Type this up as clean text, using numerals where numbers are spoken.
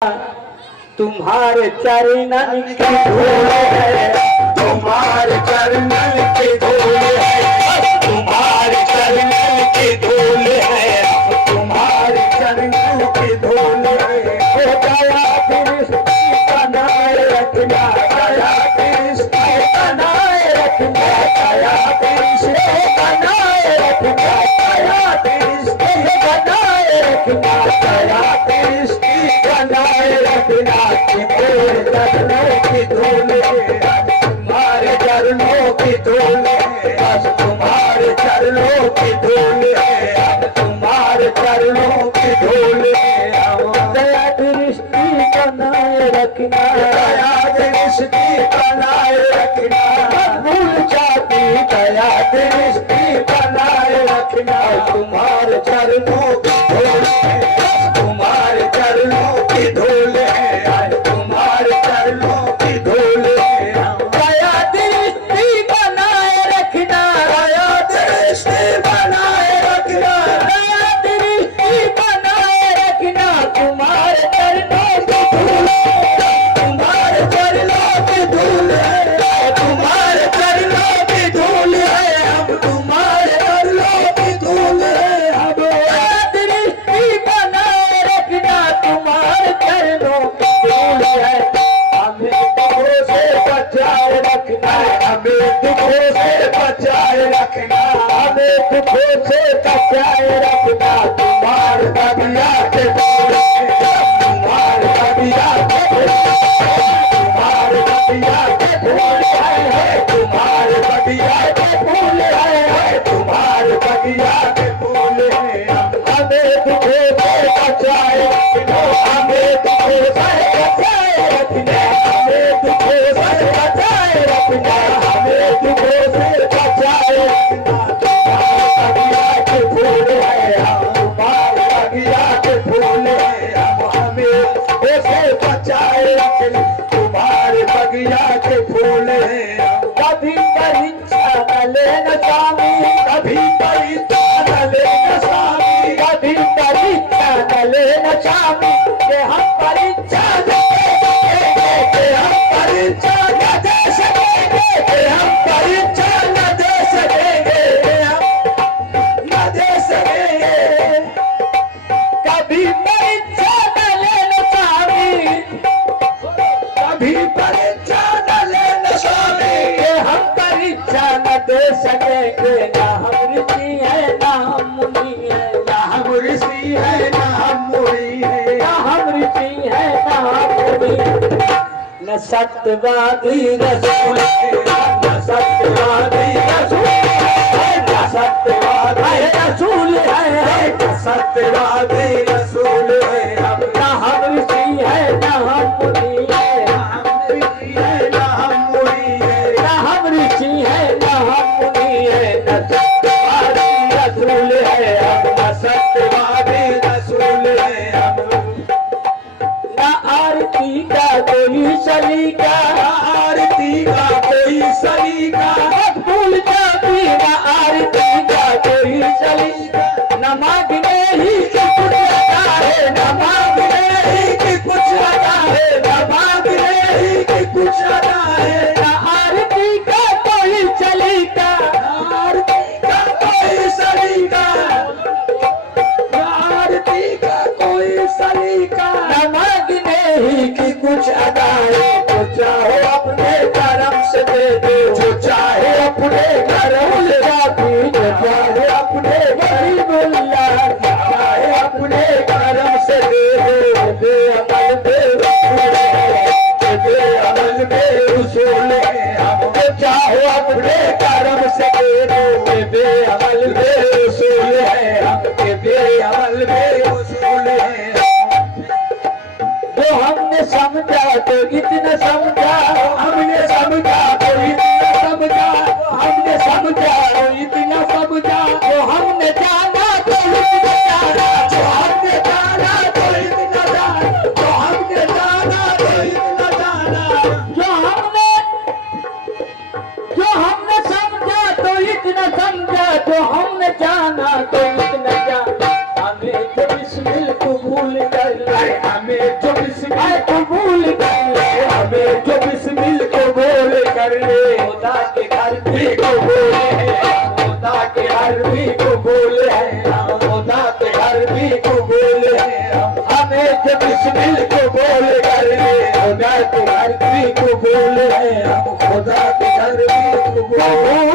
तुम्हारे चरणन की धूल है, तुम्हारे चरणन की धूल है, तुम्हारे चरणन की धूल है, तुम्हारे चरणन की धूल है। हो गया दृष्टि बनाए रखना, दया दृष्टि बनाए रखना, दया दृष्टि बनाए रखना, दया दृष्टि बनाए रखना, दया दृष्टि बनाए रखना। तुम्हारे चरणों की धूल है, तुम्हारे चरणों की धूल है, बस तुम्हारे चरणों की धूल है, तुम्हारे चरणों की धूल है। दया दृष्टि बनाए रखना, दया दृष्टि बनाए रखना, भूल जाती दया दृष्टि बनाए रखना। तुम्हारे चरणों की धूल है, तुम्हारे चरणों की धूल है, तुम्हारे चरणों की धूल है। दया दृष्टि बनाए रखना, दया दृष्टि बनाए रखना, दया दृष्टि बनाए रखना, तुम्हारे चरणों की धूल है, तुम्हारे चरणों की धूल है, तुम्हारे चरणों की धूल है, हम तुम्हारे चरणों की धूल है। हम दया दृष्टि बनाए रखना, तुम्हारे चरणों की धूल है। हमें दुखों से बचाए रखना, हमें दुखों से बचाए रखना, हमें दुखों से बचाए रखना, तुम्हारे बगिया के फूल है, तुम्हारे बगिया के फूल है, तुम्हारे बगिया के फूल है, तुम्हारे बगिया के फूल है, तुम्हारे बगिया के फूल है। हमें दुखों से बचाए रखना, हमें दुखों से बचाए रखना, हमें दुखों से बचाए रखना, हमें दुखों से बचाए रखना। तुम्हारे बगिया के फूल है, तुम्हारे बगिया के फूल है, हमें उसे बचाए रखना, तुम्हारे बगिया के फूल है। कभी परीक्षा न लेना स्वामी, कभी परीक्षा न लेना स्वामी, कभी परीक्षा न लेना स्वामी, कि हम परीक्षा हम परीक्षा न दे सकेंगे, हम परीक्षा न दे सकेंगे, हम न दे सकेंगे। कभी परीक्षा न लेना स्वामी, कभी परीक्षा न लेना स्वामी, कि हम परीक्षा न दे सकेंगे। ना हम ऋषि है ना हम मुनि है, ना हम ऋषि है ना हम मुनि है, ना हम ऋषि है ना हम मुनि, न सत्यवादी रसूल न सत्यवादी रसूल है, न सत्यवादी रसूल है, न सत्यवादी रसूल है। हम ना हम ऋषि है ना हम मुनि है, ऋषि है ना हम मुनि है, ना हम ऋषि है ना हम मुनि है, न सत्यवादी रसूल है हम, न सत्यवादी रसूल है। हम न आरती का कोई सलीका, आरती का कोई सलीका, भूल जाती न आरती का कोई सलीका, न मांगने ही कि कुछ अदा है, न मांगने नहीं कि कुछ अदा है, न मांगने ही कि कुछ अदा है। न आरती का कोई सलीका, आरती का कोई सलीका, आरती का कोई सलीका, न मांगने ही कि कुछ अदा है। जो चाहे अपने कर्म से दे दो, जो चाहे अपने कर्म से जाती जो चाहे अपने गरीबुल्ला, चाहे अपने कर्म से दे दो, बेअमल बेवसूल है, अमल में उसूल है। हम जो चाहे अपने कर्म से दे दो, बेअमल बेउसूल है, हम बेअमल में उसूल है। जो हमने समझा तो इतना समझा, हमने समझा तो इतना समझा, हमने समझा तो इतना समझा, जो हमने जाना तो इतना जाना, जो हमने जाना तो इतना जाना, जो हमने जाना तो इतना जाना, जो हमने समझा तो इतना समझा, जो हमने जाना तो इतना जाना। हमें जो बिस्मिल कबूल कर ले, हमें जो बिस्मिल आज बिस्मिल कबूल कर ले, खुदा के घर भी कबूल है, हम खुदा के घर भी कबूल